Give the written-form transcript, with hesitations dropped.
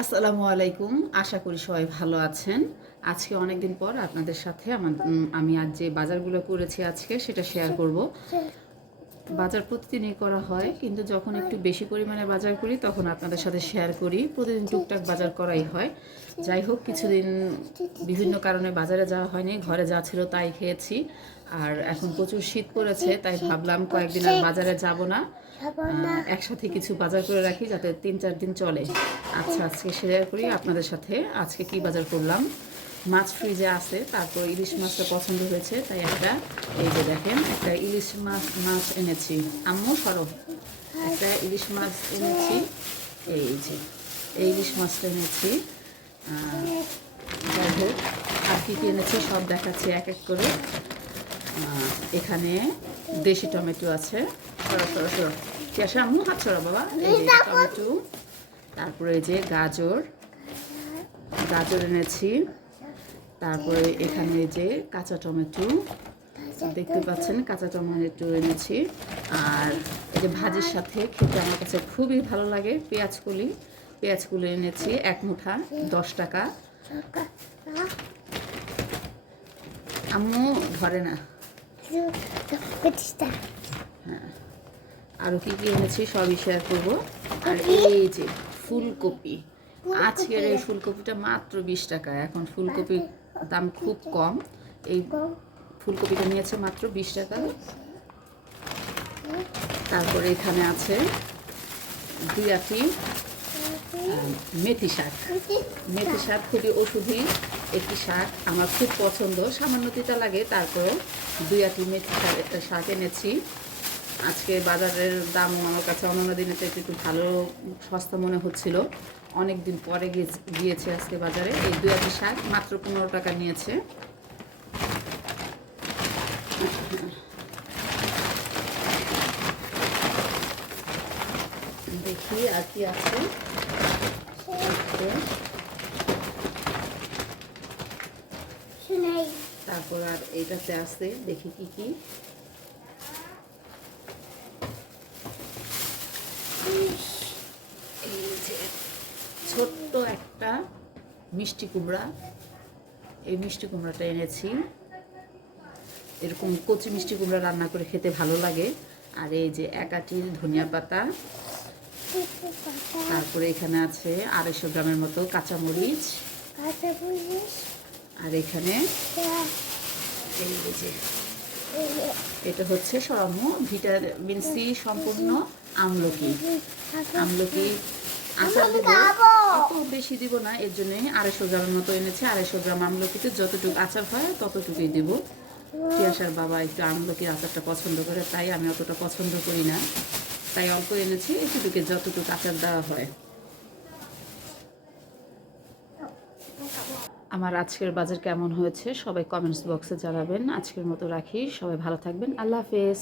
আসসালামু আলাইকুম। আশা করি সবাই ভালো আছেন। আজকে অনেক দিন পর আপনাদের সাথে আমি আজ যে বাজারগুলো করেছি আজকে সেটা শেয়ার করব। বাজার প্রতিদিনই করা হয়, কিন্তু যখন একটু বেশি পরিমাণে বাজার করি তখন আপনাদের সাথে শেয়ার করি। প্রতিদিন টুকটাক বাজার করাই হয়। যাই হোক, কিছুদিন বিভিন্ন কারণে বাজারে যাওয়া হয়নি, ঘরে যা ছিল তাই খেয়েছি। আর এখন প্রচুর শীত পড়েছে, তাই ভাবলাম কয়েকদিন আর বাজারে যাব না, একসাথে কিছু বাজার করে রাখি যাতে 3-4 দিন চলে। আচ্ছা, আজকে শেয়ার করি আপনাদের সাথে আজকে কি বাজার করলাম। মাছ ফ্রিজে আছে, তারপর ইলিশ মাছটা পছন্দ হয়েছে তাই এই যে দেখেন একটা ইলিশ মাছ এনেছি। আম্মু সরো, একটা ইলিশ মাছ এনেছি। এই যে এই ইলিশ মাছটা এনেছি। যাই হোক, আর কি এনেছি সব দেখাচ্ছি এক এক করে। এখানে দেশি টমেটো আছে। সরো সরো সরো, কি আসে আম্মু, হাত সরো বাবা। এই যে টমেটো, তারপরে এই যে গাজর এনেছি। তারপরে এখানে এই যে কাঁচা টমেটো দেখতে পাচ্ছেন, কাঁচা টমেটো এনেছি। আর এই যে ভাজির সাথে খেতে আমার কাছে খুবই ভালো লাগে পেঁয়াজকুলি এনেছি 1 মুঠা 10 টাকা। আম্মু ধরে না। হ্যাঁ, আরও কি এনেছি সবই শেয়ার করবো। আর এই যে ফুলকপি, আজকের এই ফুলকপিটা মাত্র 20 টাকা। এখন ফুলকপির দাম খুব কম, এই ফুলকপিটা নিয়েছে মাত্র 20 টাকা। তারপরে এখানে আছে 2 আটি মেথি শাক খুবই ওষুধি একটি শাক, আমার খুব পছন্দ। সামান্য তিতা লাগে, তারপরেও 2 আটি মেথি শাক এনেছি। আজকে বাজারের দাম আমার কাছে অন্যান্য দিনের থেকে একটু ভালো সস্তা মনে হচ্ছিল। অনেক দিন পরে গিয়েছে আজকে বাজারে। এই 2 আটি শাক মাত্র 15 টাকা নিয়েছে। দেখি আর কি আছে। তারপর আর এইটাতে আছে, দেখি কি কি। এই যে ছোট্ট একটা মিষ্টি কুমড়া, এই মিষ্টি কুমড়াটা এনেছি। এরকম কচি মিষ্টি কুমড়া রান্না করে খেতে ভালো লাগে। আর এই যে 1 আটি ধনিয়া পাতা। তারপরে এখানে আছে 250 গ্রামের মতো কাঁচামরিচ। আর এখানে এই যে এটা হচ্ছে সরাম্য ভিটামিন সি সম্পূর্ণ আমলকি আচার দেবো, অত বেশি দিব না, এর জন্য 250 গ্রামের মতো এনেছি। 250 গ্রাম আমলকিতে যতটুকু আচার হয় ততটুকুই দেবো। টিয়াশার বাবা একটু আমলকির আচারটা পছন্দ করে, তাই আমি অতটা পছন্দ করি না, তাই অল্প এনেছি, এটুকুকে যতটুকু আচার দেওয়া হয়। আমার আজকের বাজার কেমন হয়েছে সবাই কমেন্টস বক্সে জানাবেন। আজকের মতো রাখি, সবাই ভালো থাকবেন। আল্লাহ হাফেজ।